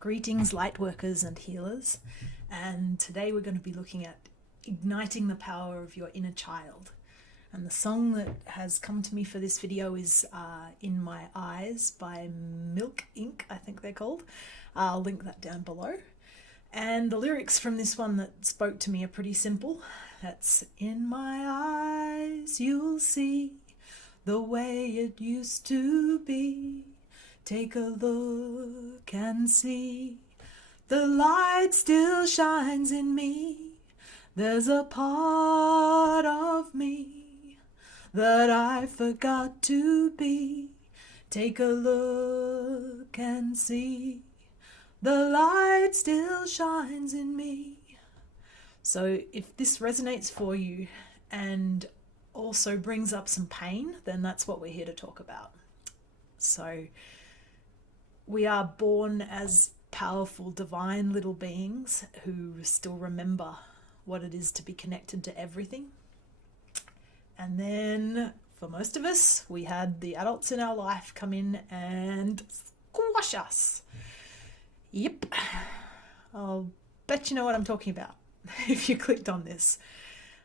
Greetings, lightworkers and healers, and today we're going to be looking at igniting the power of your inner child. And the song that has come to me for this video is In My Eyes by Milk Inc., I think they're called. I'll link that down below. And the lyrics from this one that spoke to me are pretty simple. That's in my eyes you'll see the way it used to be. Take a look and see the light still shines in me. There's a part of me that I forgot to be. Take a look and see the light still shines in me. So if this resonates for you and also brings up some pain, then that's what we're here to talk about. So we are born as powerful, divine little beings who still remember what it is to be connected to everything. And then for most of us, we had the adults in our life come in and squash us. Yep. I'll bet you know what I'm talking about if you clicked on this.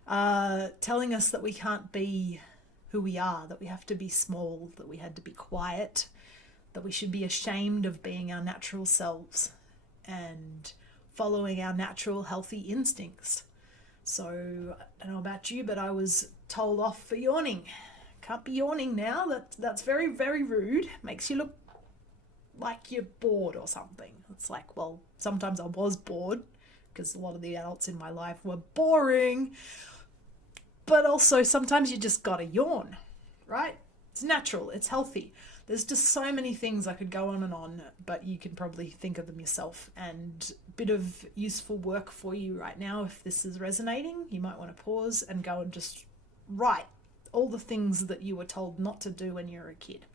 Telling us that we can't be who we are, that we have to be small, that we had to be quiet, that we should be ashamed of being our natural selves and following our natural healthy instincts. So I don't know about you, but I was told off for yawning. Can't be yawning now. That's very, very rude. Makes you look like you're bored or something. It's like, well, sometimes I was bored because a lot of the adults in my life were boring. But also sometimes you just gotta yawn, right? It's natural, it's healthy. There's just so many things I could go on, but you can probably think of them yourself. And a bit of useful work for you right now, if this is resonating, you might want to pause and go and just write all the things that you were told not to do when you were a kid.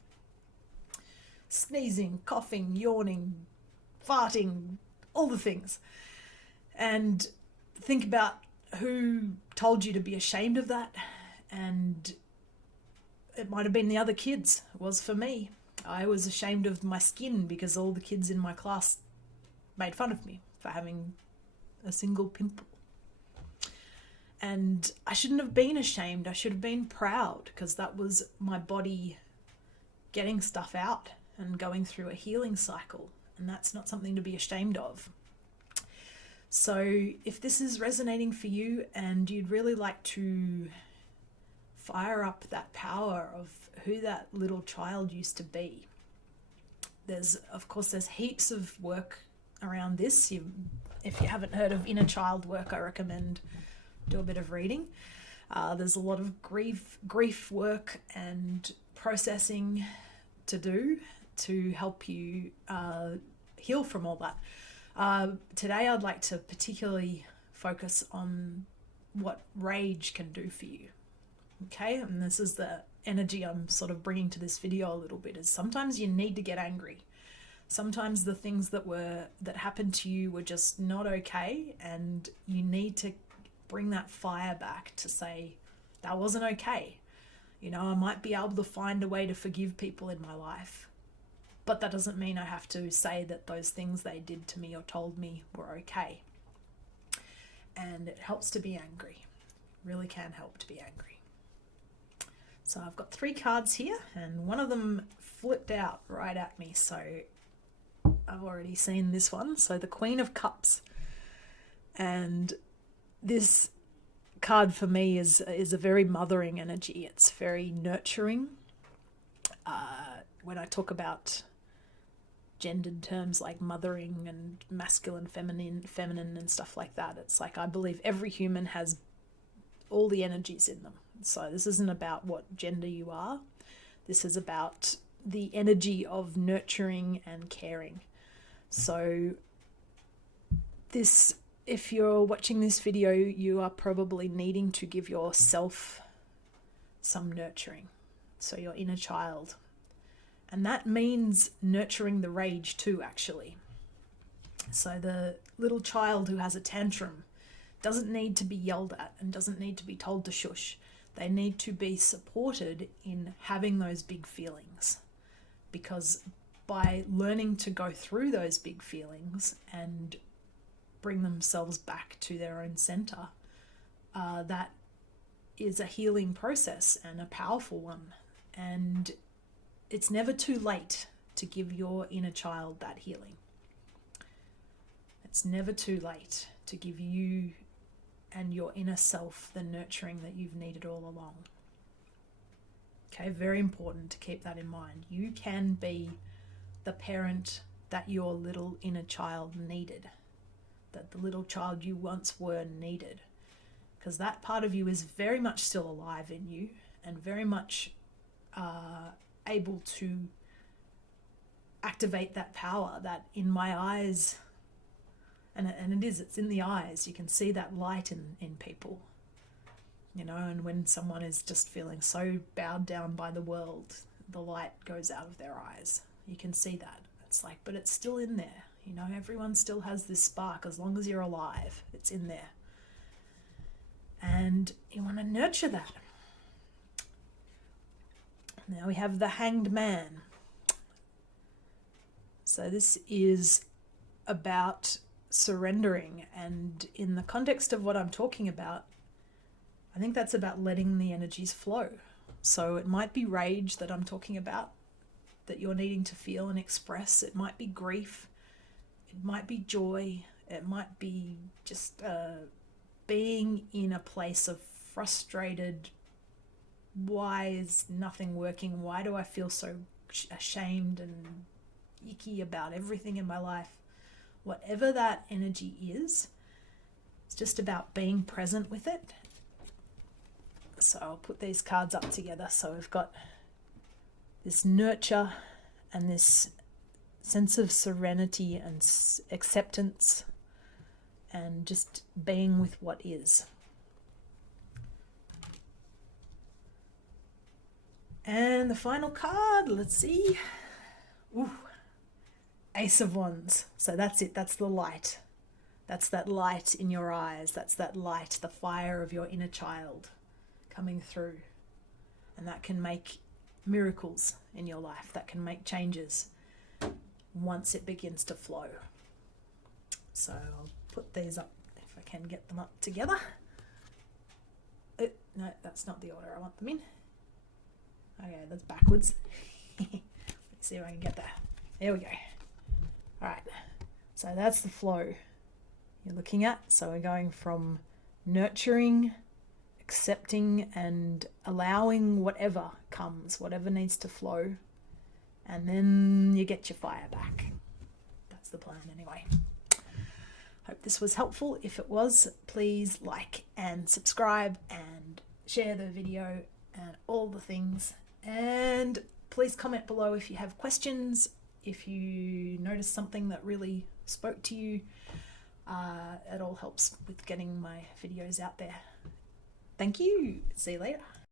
Sneezing, coughing, yawning, farting, all the things. And think about who told you to be ashamed of that. And it might have been the other kids. It was for me. I was ashamed of my skin because all the kids in my class made fun of me for having a single pimple. And I shouldn't have been ashamed. I should have been proud because that was my body getting stuff out and going through a healing cycle. And that's not something to be ashamed of. So if this is resonating for you and you'd really like to fire up that power of who that little child used to be, there's heaps of work around this. If you haven't heard of inner child work, I recommend do a bit of reading. There's a lot of grief work and processing to do to help you heal from all that. Today I'd like to particularly focus on what rage can do for you. Okay, and this is the energy I'm sort of bringing to this video a little bit, is sometimes you need to get angry. Sometimes the things that happened to you were just not okay, and you need to bring that fire back to say, that wasn't okay. You know, I might be able to find a way to forgive people in my life, but that doesn't mean I have to say that those things they did to me or told me were okay. And it helps to be angry. Really can help to be angry. So I've got 3 cards here, and one of them flipped out right at me. So I've already seen this one. So the Queen of Cups. And this card for me is a very mothering energy. It's very nurturing. When I talk about gendered terms like mothering and masculine, feminine and stuff like that, it's like I believe every human has all the energies in them. So this isn't about what gender you are. This is about the energy of nurturing and caring. So if you're watching this video, you are probably needing to give yourself some nurturing. So your inner child. And that means nurturing the rage too, actually. So the little child who has a tantrum doesn't need to be yelled at and doesn't need to be told to shush. They need to be supported in having those big feelings, because by learning to go through those big feelings and bring themselves back to their own center, that is a healing process and a powerful one. And it's never too late to give your inner child that healing. It's never too late to give you and your inner self the nurturing that you've needed all along. Okay, very important to keep that in mind. You can be the parent that your little inner child needed, that the little child you once were needed, because that part of you is very much still alive in you and very much able to activate that power that, in my eyes, and it's in the eyes, you can see that light in people, you know. And when someone is just feeling so bowed down by the world, the light goes out of their eyes. You can see that. It's like, but it's still in there, you know. Everyone still has this spark. As long as you're alive, it's in there, and you want to nurture that. Now we have the Hanged Man. So this is about surrendering, and in the context of what I'm talking about, I think that's about letting the energies flow. So it might be rage that I'm talking about, that you're needing to feel and express. It might be grief, it might be joy, it might be just being in a place of frustrated, why is nothing working, why do I feel so ashamed and icky about everything in my life. Whatever that energy is, it's just about being present with it. So I'll put these cards up together. So we've got this nurture and this sense of serenity and acceptance and just being with what is. And the final card, let's see. Ooh. Ace of Wands. So that's it. That's the light. That's that light in your eyes. That's that light, the fire of your inner child coming through. And that can make miracles in your life. That can make changes once it begins to flow. So I'll put these up if I can get them up together. No, that's not the order I want them in. Okay, that's backwards. Let's see if I can get that. There we go. All right, so that's the flow you're looking at. So we're going from nurturing, accepting, and allowing whatever comes, whatever needs to flow, and then you get your fire back. That's the plan anyway. Hope this was helpful. If it was, please like and subscribe and share the video and all the things. And please comment below if you have questions. If you notice something that really spoke to you, it all helps with getting my videos out there. Thank you. See you later.